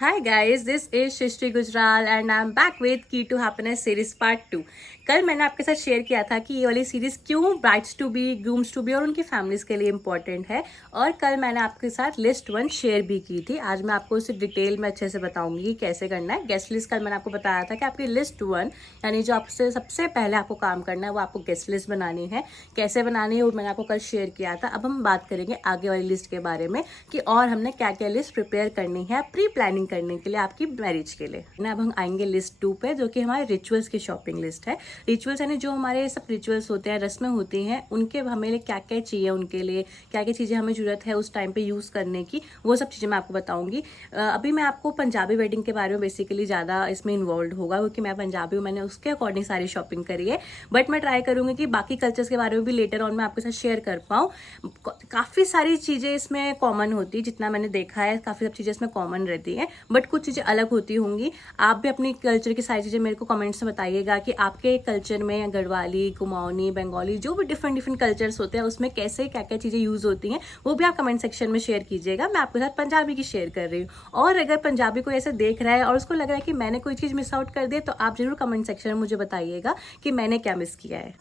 Hi guys, this is Shrishti Gujral and I'm back with Key to Happiness series part 2। कल मैंने आपके साथ share किया था कि ये वाली सीरीज क्यों brides to be, grooms to be और उनकी फैमिलीज के लिए इंपॉर्टेंट है। और कल मैंने आपके साथ लिस्ट 1 शेयर भी की थी। आज मैं आपको उसे डिटेल में अच्छे से बताऊंगी कि कैसे करना है। गेस्ट लिस्ट कल मैंने आपको बताया था कि आपकी लिस्ट 1 यानी जो आपसे सबसे पहले आपको काम करना है वो आपको गेस्ट लिस्ट बनानी है। कैसे बनानी है वो मैंने आपको कल शेयर किया था। अब हम बात करेंगे आगे वाली लिस्ट के बारे में कि और हमने क्या क्या लिस्ट प्रिपेयर करनी है प्री प्लानिंग करने के लिए आपकी मैरिज के लिए ना। अब हम आएंगे लिस्ट 2 पे, जो कि हमारे रिचुअल्स की शॉपिंग लिस्ट है। रिचुअल्स यानी जो हमारे सब रिचुअल्स होते हैं, रस्में होती हैं, उनके हमें लिए क्या क्या चाहिए, उनके लिए क्या क्या चीज़ें हमें जरूरत है उस टाइम पे यूज़ करने की, वो सब चीज़ें मैं आपको बताऊंगी। अभी मैं आपको पंजाबी वेडिंग के बारे में बेसिकली ज़्यादा इसमें इन्वॉल्व होगा क्योंकि मैं पंजाबी हूँ, मैंने उसके अकॉर्डिंग सारी शॉपिंग करी है। बट मैं ट्राई करूँगी कि बाकी कल्चर्स के बारे में भी लेटर ऑन मैं आपके साथ शेयर कर पाऊँ। काफ़ी सारी चीज़ें इसमें कॉमन होती, जितना मैंने देखा है काफ़ी सब चीज़ें इसमें कॉमन रहती हैं, बट कुछ चीज़ें अलग होती होंगी। आप भी अपनी कल्चर की सारी चीज़ें मेरे को कमेंट्स में बताइएगा कि आपके कल्चर में गढ़वाली, कुमाऊनी, बंगाली, जो भी डिफरेंट डिफरेंट कल्चर्स होते हैं उसमें कैसे क्या क्या चीज़ें यूज़ होती हैं, वो भी आप कमेंट सेक्शन में शेयर कीजिएगा। मैं आपके साथ पंजाबी की शेयर कर रही हूँ। और अगर पंजाबी कोई ऐसे देख रहा है और उसको लग रहा है कि मैंने कोई चीज़ मिस आउट कर दी, तो आप जरूर कमेंट सेक्शन में मुझे बताइएगा कि मैंने क्या मिस किया है।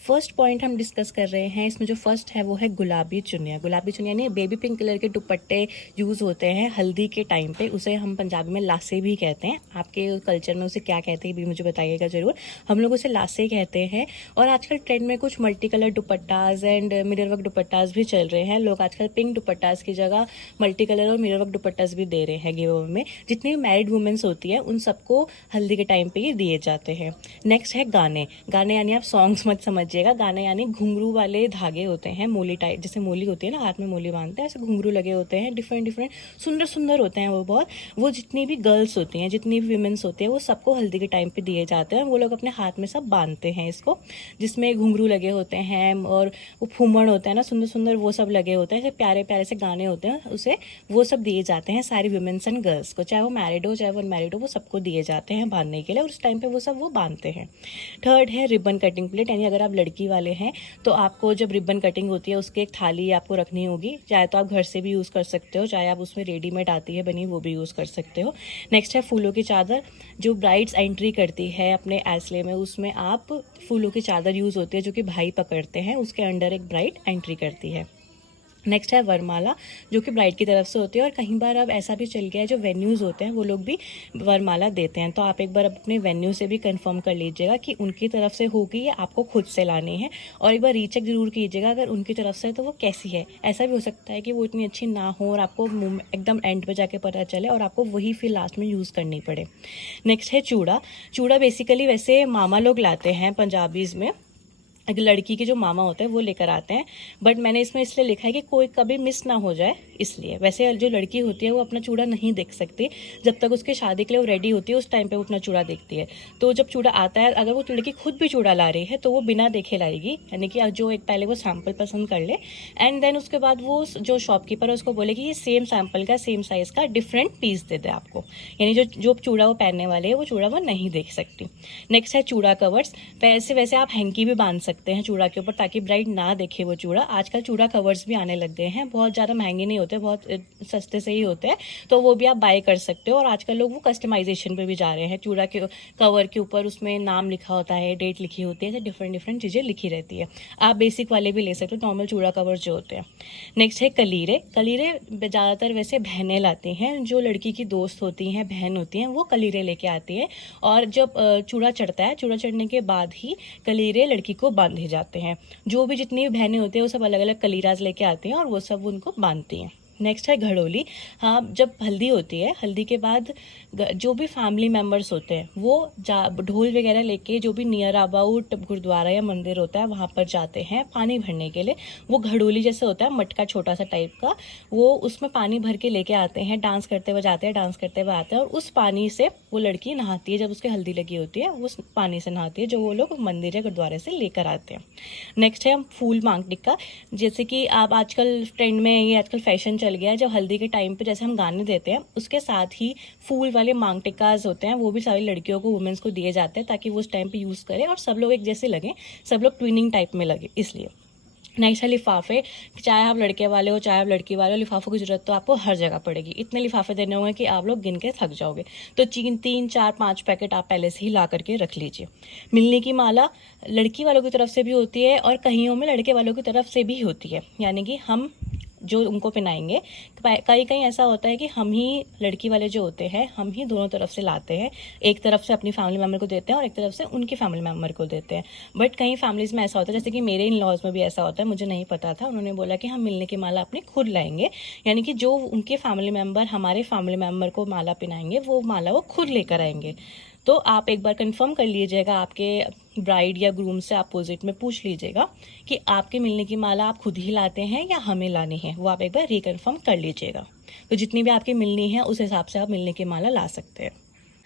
फर्स्ट पॉइंट हम डिस्कस कर रहे हैं, इसमें जो फर्स्ट है वो है गुलाबी चुनिया। गुलाबी चुनिया यानी बेबी पिंक कलर के दुपट्टे यूज़ होते हैं हल्दी के टाइम पे। उसे हम पंजाबी में लासे भी कहते हैं। आपके कल्चर में उसे क्या कहते हैं भी मुझे बताइएगा ज़रूर। हम लोग उसे लासे कहते हैं। और आजकल ट्रेंड में कुछ multi colour dupattas and mirror work dupattas भी चल रहे हैं। लोग आजकल पिंक दुपट्टाज की जगह मल्टी कलर और मिरर वर्क दुपट्टाज भी दे रहे हैं गिव अवे में। जितनी मैरिड वुमेन्स होती है उन सबको हल्दी के टाइम पे ही दिए जाते हैं। नेक्स्ट है गाने। गाने यानी आप सॉन्ग्स मत समझिएगा, गाने यानी घुंघरू वाले धागे होते हैं, मोली टाइप, जैसे मोली होती है ना, हाथ में मोली बांधते हैं, ऐसे घुंघरू लगे होते हैं, डिफरेंट डिफरेंट सुंदर सुंदर होते हैं वो बहुत। वो जितनी भी गर्ल्स होती हैं, जितनी भी विमेंस होती हैं, वो सबको हल्दी के टाइम पे दिए जाते हैं। वो लोग अपने हाथ में सब बांधते हैं इसको, जिसमें घुंघरू लगे होते हैं और वो फूमण होता है ना सुंदर सुंदर, वो सब लगे होते हैं। ऐसे प्यारे प्यारे से गाने होते हैं, उसे वो सब दिए जाते हैं सारी विमेंस एंड गर्ल्स को, चाहे वो मैरिड हो चाहे वो अनमैरिड हो, वो सबको दिए जाते हैं बांधने के लिए। और उस टाइम पे वो सब वो बांधते हैं। थर्ड है रिबन कटिंग प्लेट, यानी अगर आप लड़की वाले हैं तो आपको जब रिबन कटिंग होती है उसकी एक थाली आपको रखनी होगी। चाहे तो आप घर से भी यूज़ कर सकते हो, चाहे आप उसमें रेडीमेड आती है बनी वो भी यूज़ कर सकते हो। नेक्स्ट है फूलों की चादर। जो ब्राइड्स एंट्री करती है अपने ऐसले में, उसमें आप फूलों की चादर यूज़ होती है जो कि भाई पकड़ते हैं, उसके अंडर एक ब्राइड एंट्री करती है। नेक्स्ट है वरमाला, जो कि ब्राइड की तरफ से होती है। और कहीं बार अब ऐसा भी चल गया है जो वेन्यूज़ होते हैं वो लोग भी वरमाला देते हैं। तो आप एक बार अपने वेन्यू से भी कंफर्म कर लीजिएगा कि उनकी तरफ से होगी या आपको खुद से लानी है। और एक बार रीचेक जरूर कीजिएगा, अगर उनकी तरफ से है तो वो कैसी है। ऐसा भी हो सकता है कि वो इतनी अच्छी ना हो और आपको एकदम एंड पे जाके पता चले और आपको वही फिर लास्ट में यूज़ करनी पड़े। नेक्स्ट है चूड़ा। चूड़ा बेसिकली वैसे मामा लोग लाते हैं पंजाबीज़ में, एक लड़की के जो मामा होते हैं वो लेकर आते हैं। बट मैंने इसमें इसलिए लिखा है कि कोई कभी मिस ना हो जाए इसलिए। वैसे जो लड़की होती है वो अपना चूड़ा नहीं देख सकती, जब तक उसके शादी के लिए वो रेडी होती है उस टाइम पे वो अपना चूड़ा देखती है। तो जब चूड़ा आता है, अगर वो लड़की खुद भी चूड़ा ला रही है तो वो बिना देखे लाएगी, यानी कि जो एक पहले वो सैंपल पसंद कर ले एंड देन उसके बाद वो जो शॉपकीपर है उसको बोले कि ये सेम सैंपल का सेम साइज का डिफरेंट पीस दे दे आपको, यानी जो चूड़ा वो पहनने वाले है वो चूड़ा वो नहीं देख सकती। नेक्स्ट है चूड़ा कवर्स। वैसे आप हैंकी भी बांध सकते हैं चूड़ा के ऊपर ताकि ब्राइड ना देखे वो चूड़ा। आजकल चूड़ा कवर्स भी आने लग गए हैं, बहुत ज़्यादा महंगे नहीं होते, बहुत सस्ते से ही होते हैं, तो वो भी आप बाय कर सकते हो। और आजकल लोग वो कस्टमाइजेशन पे भी जा रहे हैं। चूड़ा के कवर के ऊपर उसमें नाम लिखा होता है, डेट लिखी होती है, डिफरेंट डिफरेंट चीज़ें लिखी रहती है। आप बेसिक वाले भी ले सकते हो, नॉर्मल चूड़ा कवर्स जो होते हैं। नेक्स्ट है कलीरे। कलीरे ज़्यादातर वैसे बहनें लाती हैं, जो लड़की की दोस्त होती हैं, बहन होती हैं, वो कलीरे लेके आती हैं। और जब चूड़ा चढ़ता है, चूड़ा चढ़ने के बाद ही कलीरे लड़की को बांधे जाते हैं। जो भी जितनी भी बहनें होती हैं वो सब अलग अलग कलीराज लेके आती हैं और वो सब उनको बांधती हैं। नेक्स्ट है घड़ोली। हाँ, जब हल्दी होती है, हल्दी के बाद जो भी फैमिली मेम्बर्स होते हैं वो ढोल वगैरह लेके जो भी नियर अबाउट गुरुद्वारा या मंदिर होता है वहाँ पर जाते हैं पानी भरने के लिए। वो घड़ोली जैसे होता है, मटका छोटा सा टाइप का, वो उसमें पानी भर के लेके आते हैं, डांस करते हुए जाते हैं, डांस करते हुए आते हैं। और उस पानी से वो लड़की नहाती है, जब उसके हल्दी लगी होती है उस पानी से नहाती है, जो वो लोग मंदिर या गुरुद्वारे से लेकर आते हैं। नेक्स्ट है फूल मांग टिक्का। जैसे कि आप आजकल ट्रेंड में, ये आजकल फैशन चल गया है, जब हल्दी के टाइम पे जैसे हम गाने देते हैं उसके साथ ही फूल वाले मांग टिक्काज होते हैं, वो भी सारी लड़कियों को, वुमेन्स को दिए जाते हैं ताकि वो उस टाइम पे यूज़ करें और सब लोग एक जैसे लगें, सब लोग ट्विनिंग टाइप में लगे इसलिए। नेक्स्ट है लिफाफे। चाहे आप लड़के वाले हो चाहे आप लड़की वाले हो, लिफाफों की जरूरत तो आपको हर जगह पड़ेगी। इतने लिफाफे देने होंगे कि आप लोग गिन के थक जाओगे। तो 3, 4, 5 पैकेट आप पहले से ही ला करके रख लीजिए। मिलने की माला लड़की वालों की तरफ से भी होती है और कईयों में लड़के वालों की तरफ से भी होती है, यानी कि हम जो उनको पहनाएंगे, कहीं कहीं ऐसा होता है कि हम ही लड़की वाले जो होते हैं हम ही दोनों तरफ से लाते हैं, एक तरफ से अपनी फैमिली मेम्बर को देते हैं और एक तरफ से उनकी फैमिली मेम्बर को देते हैं। बट कई फैमिलीज़ में ऐसा होता है, जैसे कि मेरे इन लॉज में भी ऐसा होता है, मुझे नहीं पता था, उन्होंने बोला कि हम मिलने की माला अपनी खुद लाएंगे, यानी कि जो उनके फैमिली मेम्बर हमारे फैमिली मेम्बर को माला पहनाएंगे वो माला वो खुद लेकर आएंगे। तो आप एक बार कंफर्म कर लीजिएगा, आपके ब्राइड या ग्रूम से अपोजिट में पूछ लीजिएगा कि आपके मिलने की माला आप खुद ही लाते हैं या हमें लानी है, वो आप एक बार रिकन्फर्म कर लीजिएगा। तो जितनी भी आपकी मिलनी है उस हिसाब से आप मिलने की माला ला सकते हैं।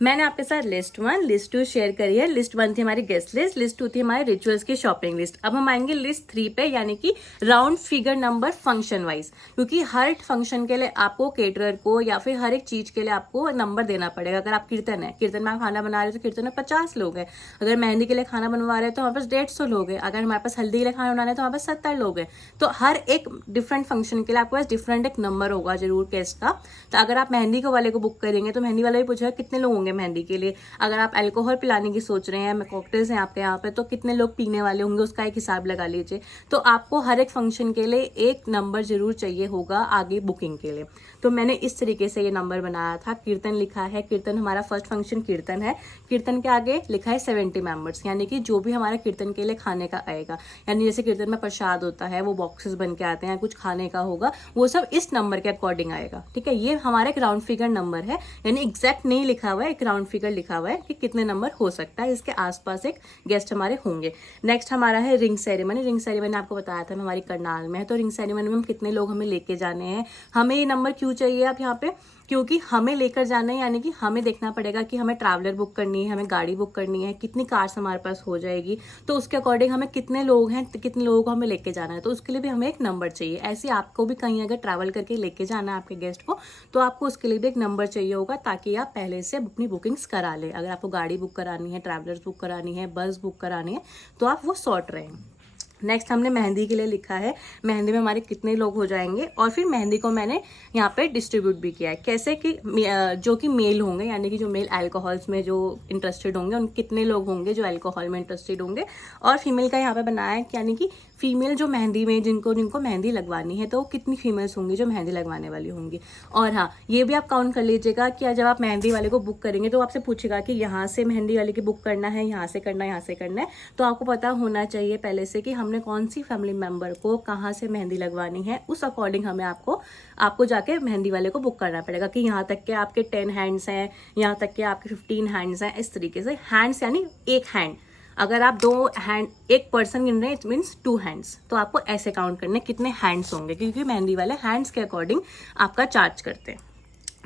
मैंने आपके साथ लिस्ट 1 लिस्ट 2 शेयर करी है। लिस्ट 1 थी हमारी गेस्ट लिस्ट, लिस्ट 2 थी हमारे रिचुअल्स की शॉपिंग लिस्ट। अब हम आएंगे लिस्ट 3 पे, यानी कि round figure number function wise, क्योंकि हर फंक्शन के लिए आपको केटरर को या फिर हर एक चीज के लिए आपको नंबर देना पड़ेगा। अगर आप कीर्तन है, कीर्तन में आप खाना बना रहे हो तो कीर्तन में 50 लोग हैं। अगर मेहंदी के लिए खाना बनवा रहे हैं तो हमारे पास 150 लोग हैं। अगर हमारे पास हल्दी के लिए खाना बनाना है तो हमारे पास 70 लोग हैं। तो हर एक डिफरेंट फंक्शन के लिए आपके पास डिफरेंट एक नंबर होगा जरूर गेस्ट का। तो अगर आप मेहंदी को वाले को बुक करेंगे तो मेहंदी वाला भी पूछेगा कितने लोग होंगे मेहंदी के लिए। अगर आप अल्कोहल पिलाने की सोच रहे हैं, कॉकटेल्स हैं आपके यहाँ पे, तो कितने लोग पीने वाले होंगे उसका एक हिसाब लगा लीजिए। तो आपको हर एक फंक्शन के लिए एक नंबर जरूर चाहिए होगा आगे बुकिंग के लिए। तो मैंने इस तरीके से ये नंबर बनाया था। कीर्तन लिखा है, कीर्तन हमारा फर्स्ट फंक्शन कीर्तन है। कीर्तन के आगे लिखा है 70 मेंबर्स, यानी कि जो भी हमारा कीर्तन के लिए खाने का आएगा, यानी जैसे कीर्तन में प्रसाद होता है वो बॉक्सेस बन के आते हैं, कुछ खाने का होगा, वो सब इस नंबर के अकॉर्डिंग आएगा। ठीक है, ये हमारा एक राउंड फिगर नंबर है, यानी एग्जैक्ट नहीं लिखा हुआ है, एक राउंड फिगर लिखा हुआ है कि कितने नंबर हो सकता है, इसके आसपास एक गेस्ट हमारे होंगे। नेक्स्ट हमारा है रिंग सेरेमनी। रिंग सेरेमनी आपको बताया था हमारी करनाल में है। तो रिंग सेरेमनी में हम कितने लोग हमें लेके जाने हैं, हमें ये नंबर क्यों चाहिए आप यहाँ पे, क्योंकि हमें लेकर जाना है, यानी कि हमें देखना पड़ेगा कि हमें ट्रैवलर बुक करनी है, हमें गाड़ी बुक करनी है, कितनी कार्स हमारे पास हो जाएगी, तो उसके अकॉर्डिंग हमें कितने लोग हैं, कितने लोगों को हमें लेके जाना है, तो उसके लिए भी हमें एक नंबर चाहिए। ऐसे आपको भी कहीं अगर ट्रैवल करके लेके जाना है आपके गेस्ट को, तो आपको उसके लिए भी एक नंबर चाहिए होगा, ताकि आप पहले से अपनी बुकिंग्स करा लें। अगर आपको गाड़ी बुक करानी है, ट्रैवलर्स बुक करानी है, बस बुक करानी है, तो आप वो सॉर्ट रहें। नेक्स्ट हमने मेहंदी के लिए लिखा है, मेहंदी में हमारे कितने लोग हो जाएंगे, और फिर मेहंदी को मैंने यहाँ पे डिस्ट्रीब्यूट भी किया है। कैसे कि जो कि मेल होंगे, यानी कि जो मेल अल्कोहल्स में जो इंटरेस्टेड होंगे, उन कितने लोग होंगे जो अल्कोहल में इंटरेस्टेड होंगे, और फीमेल का यहाँ पे बनाया है, यानी कि फीमेल जो मेहंदी में जिनको मेहंदी लगवानी है, तो कितनी फीमेल्स होंगी जो मेहंदी लगवाने वाली होंगी। और हाँ, ये भी आप काउंट कर लीजिएगा कि जब आप मेहंदी वाले को बुक करेंगे तो आपसे पूछेगा कि यहाँ से मेहंदी वाले की बुक करना है, यहाँ से करना है, यहाँ से करना है। तो आपको पता होना चाहिए पहले से कि हमने कौन सी फैमिली मेम्बर को कहाँ से मेहंदी लगवानी है, उस अकॉर्डिंग हमें आपको जाके मेहंदी वाले को बुक करना पड़ेगा कि यहाँ तक के आपके 10 हैंड्स हैं, यहाँ तक के आपके 15 हैंड्स हैं। इस तरीके से हैंड्स यानी एक हैंड, अगर आप 2 हैंड एक पर्सन गिन रहे हैं, इट मीन्स 2 हैंड्स, तो आपको ऐसे काउंट करने कितने हैंड्स होंगे, क्योंकि मेहंदी वाले हैंड्स के अकॉर्डिंग आपका चार्ज करते हैं।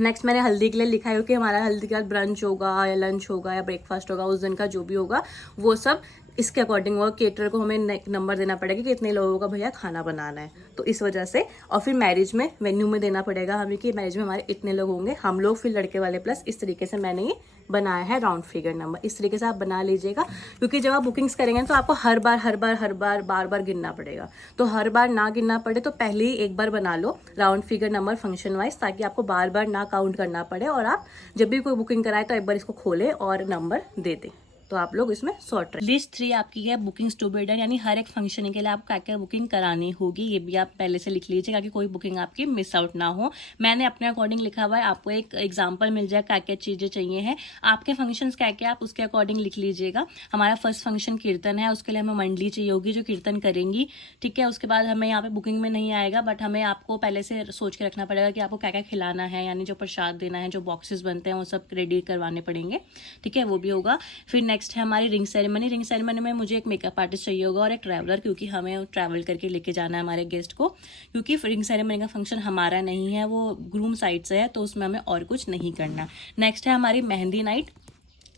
नेक्स्ट मैंने हल्दी के लिए लिखा है कि हमारा हल्दी के बाद ब्रंच होगा या लंच होगा या ब्रेकफास्ट होगा, उस दिन का जो भी होगा वो सब इसके अकॉर्डिंग वो केटरर को हमें नंबर देना पड़ेगा कि इतने लोगों का भैया खाना बनाना है, तो इस वजह से। और फिर मैरिज में वेन्यू में देना पड़ेगा हमें कि मैरिज में हमारे इतने लोग होंगे, हम लोग फिर लड़के वाले प्लस। इस तरीके से मैंने ये बनाया है राउंड फिगर नंबर। इस तरीके से आप बना लीजिएगा, क्योंकि जब आप बुकिंग्स करेंगे तो आपको हर बार गिनना पड़ेगा। तो हर बार ना गिनना पड़े तो पहले ही एक बार बना लो round figure number function wise, ताकि आपको बार बार ना काउंट करना पड़े, और आप जब भी कोई बुकिंग कराए तो एक बार इसको खोले और नंबर दे दें, तो आप लोग इसमें सॉर्ट रहे। लिस्ट 3 आपकी है बुकिंग्स टू बी डन, यानी हर एक फंक्शन के लिए आप क्या क्या बुकिंग करानी होगी, ये भी आप पहले से लिख लीजिएगा कि कोई बुकिंग आपकी मिस आउट ना हो। मैंने अपने अकॉर्डिंग लिखा हुआ है, आपको एक एग्जांपल मिल जाए क्या क्या चीजें चाहिए हैं, आपके फंक्शंस क्या क्या आप उसके अकॉर्डिंग लिख लीजिएगा। हमारा फर्स्ट फंक्शन कीर्तन है, उसके लिए हमें मंडली चाहिए होगी जो कीर्तन करेंगी, ठीक है। उसके बाद हमें यहाँ पे बुकिंग में नहीं आएगा, बट हमें आपको पहले से सोच के रखना पड़ेगा कि आपको क्या क्या खिलाना है, यानी जो प्रसाद देना है, जो बॉक्सेस बनते हैं वो सब रेडी करवाने पड़ेंगे, ठीक है, वो भी होगा। फिर नेक्स्ट है हमारी रिंग सेरेमनी। रिंग सेरेमनी में मुझे एक मेकअप आर्टिस्ट चाहिए होगा और एक ट्रैवलर, क्योंकि हमें ट्रैवल करके लेके जाना है हमारे गेस्ट को, क्योंकि रिंग सेरेमनी का फंक्शन हमारा नहीं है, वो ग्रूम साइड से है, तो उसमें हमें और कुछ नहीं करना। नेक्स्ट है हमारी मेहंदी नाइट।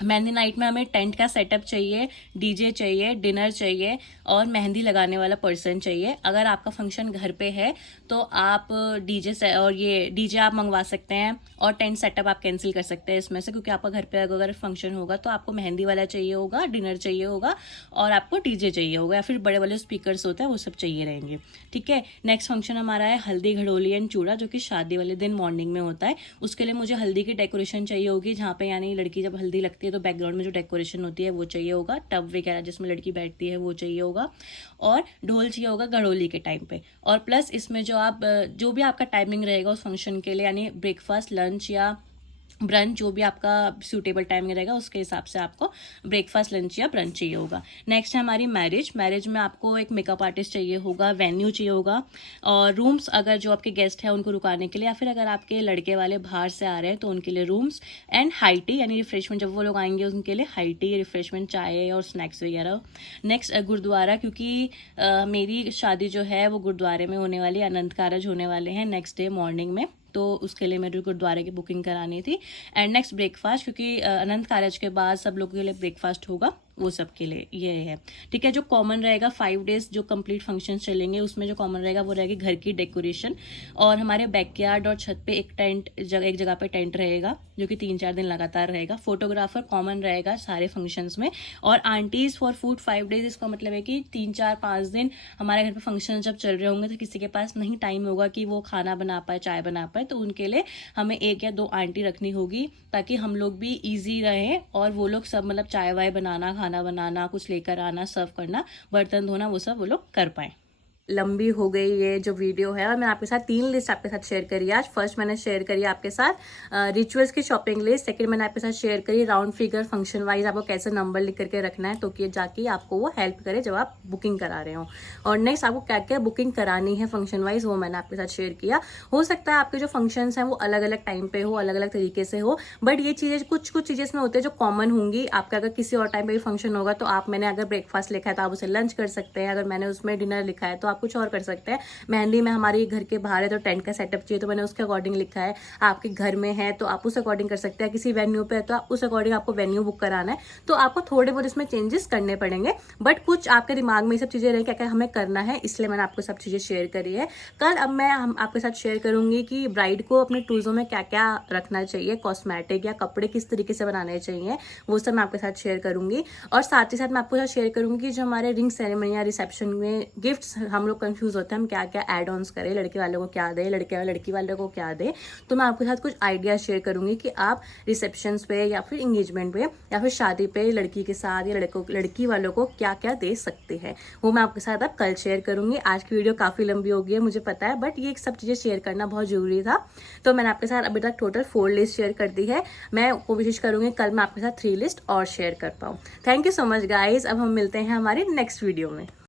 मेहंदी नाइट में हमें टेंट का सेटअप चाहिए, डीजे चाहिए, डिनर चाहिए और मेहंदी लगाने वाला पर्सन चाहिए। अगर आपका फंक्शन घर पे है तो आप डीजे से और ये डीजे आप मंगवा सकते हैं और टेंट सेटअप आप कैंसिल कर सकते हैं इसमें से, क्योंकि आपका घर पे अगर फंक्शन होगा तो आपको मेहंदी वाला चाहिए होगा, डिनर चाहिए होगा और आपको डीजे चाहिए होगा या फिर बड़े वाले स्पीकर्स होते हैं वो सब चाहिए रहेंगे। ठीक है, नेक्स्ट फंक्शन हमारा है हल्दी, घड़ोली एंड चूड़ा, जो कि शादी वाले दिन मॉर्निंग में होता है। उसके लिए मुझे हल्दी की डेकोरेशन चाहिए होगी, जहाँ पे यानी लड़की जब हल्दी लगती है तो बैकग्राउंड में जो डेकोरेशन होती है वो चाहिए होगा, टब वगैरह जिसमें लड़की बैठती है वो चाहिए होगा और ढोल चाहिए होगा घड़ोली के टाइम पे। और प्लस इसमें जो भी आपका टाइमिंग रहेगा उस फंक्शन के लिए, यानी ब्रेकफास्ट, लंच या ब्रंच, जो भी आपका सूटेबल टाइमिंग रहेगा उसके हिसाब से आपको ब्रेकफास्ट, लंच या ब्रंच चाहिए होगा। नेक्स्ट है हमारी मैरिज। मैरिज में आपको एक मेकअप आर्टिस्ट चाहिए होगा, वेन्यू चाहिए होगा और रूम्स, अगर जो आपके गेस्ट हैं उनको रुकाने के लिए, या फिर अगर आपके लड़के वाले बाहर से आ रहे हैं तो उनके लिए रूम्स एंड हाई टी यानी रिफ्रेशमेंट, जब वो लोग आएंगे उनके लिए हाई टी, रिफ्रेशमेंट, चाय और स्नैक्स वगैरह। नेक्स्ट गुरुद्वारा, क्योंकि मेरी शादी जो है वो गुरुद्वारे में होने वाली, अनंत कारज होने वाले हैं नेक्स्ट डे मॉर्निंग में, तो उसके लिए मेरे गुरुद्वारे की बुकिंग करानी थी। एंड नेक्स्ट ब्रेकफास्ट, क्योंकि अनंत कारज के बाद सब लोगों के लिए ब्रेकफास्ट होगा, वो सब के लिए ये है। ठीक है, जो कॉमन रहेगा 5 डेज जो कंप्लीट फंक्शन चलेंगे उसमें जो कॉमन रहेगा वो रहेगी घर की डेकोरेशन और हमारे बैकयार्ड और छत पे एक जगह पे टेंट रहेगा जो कि 3-4 दिन लगातार रहेगा। फोटोग्राफर कॉमन रहेगा सारे फंक्शंस में और आंटीज फॉर फूड 5 डेज। इसका मतलब है कि 3-4-5 दिन हमारे घर पे फंक्शन जब चल रहे होंगे तो किसी के पास नहीं टाइम होगा कि वो खाना बना पाए, चाय बना पाए, तो उनके लिए हमें 1 या 2 आंटी रखनी होगी ताकि हम लोग भी ईजी रहें और वो लोग सब मतलब चाय वाय बनाना, खाना बनाना, कुछ लेकर आना, सर्व करना, बर्तन धोना, वो सब वो लोग कर पाए। लंबी हो गई ये जो वीडियो है और मैं आपके साथ 3 लिस्ट आपके साथ शेयर करी आज। फर्स्ट मैंने शेयर करी आपके साथ रिचुअल्स की शॉपिंग लिस्ट। सेकंड मैंने आपके साथ शेयर करी राउंड फिगर फंक्शन वाइज आपको कैसे नंबर लिख करके रखना है तो कि जाके आपको वो हेल्प करे जब आप बुकिंग करा रहे हो। और नेक्स्ट आपको क्या क्या बुकिंग करानी है फंक्शन वाइज वो मैंने आपके साथ शेयर किया। हो सकता है आपके जो फंक्शन हैं वो अलग अलग टाइम पे हो, अलग अलग तरीके से हो, बट ये चीज़ें कुछ चीज़ें इसमें होती है जो कॉमन होंगी। आपका अगर किसी और टाइम पे भी फंक्शन होगा तो मैंने अगर ब्रेकफास्ट लिखा है तो आप उसे लंच कर सकते हैं, अगर मैंने उसमें डिनर लिखा है तो आप कुछ और कर सकते हैं। मेहंदी में हमारी घर के बाहर है तो टेंट का सेटअप चाहिए तो मैंने उसके अकॉर्डिंग लिखा है। आपके घर में है तो आप उस अकॉर्डिंग कर सकते हैं। किसी वेन्यू पे है तो आप उस अकॉर्डिंग आपको वेन्यू बुक कराना है, तो आपको थोड़े बहुत इसमें चेंजेस करने पड़ेंगे, बट कुछ आपके दिमाग में ये सब चीजें रहे क्या क्या हमें करना है, इसलिए मैंने आपको सब चीजें शेयर करी है। कल अब मैं आपके साथ शेयर करूंगी कि ब्राइड को अपने टूल्सों में क्या क्या रखना चाहिए, कॉस्मेटिक या कपड़े किस तरीके से बनाने चाहिए, वो सब मैं आपके साथ शेयर करूंगी। और साथ ही साथ मैं आपको साथ शेयर करूंगी कि जो हमारे रिंग सेरेमनी या रिसेप्शन में गिफ्ट्स हम लोग कंफ्यूज होते हैं, हम क्या क्या एड ऑन्स करें, लड़के वालों को क्या दे, लड़की वाले को क्या दे, तो मैं आपके साथ कुछ आइडिया शेयर करूंगी कि आप रिसेप्शंस पे या फिर एंगेजमेंट पे या फिर शादी पे लड़की के साथ या लड़की वालों को क्या क्या दे सकते हैं, वो मैं आपके साथ अब कल शेयर करूंगी। आज की वीडियो काफी लंबी हो गई है मुझे पता है, बट ये सब चीजें शेयर करना बहुत जरूरी था, तो मैंने आपके साथ अभी तक टोटल 4 लिस्ट शेयर कर दी है। मैं कोशिश करूंगी कल मैं आपके साथ 3 लिस्ट और शेयर कर पाऊँ। Thank you so much guys. अब हम मिलते हैं हमारी नेक्स्ट वीडियो में।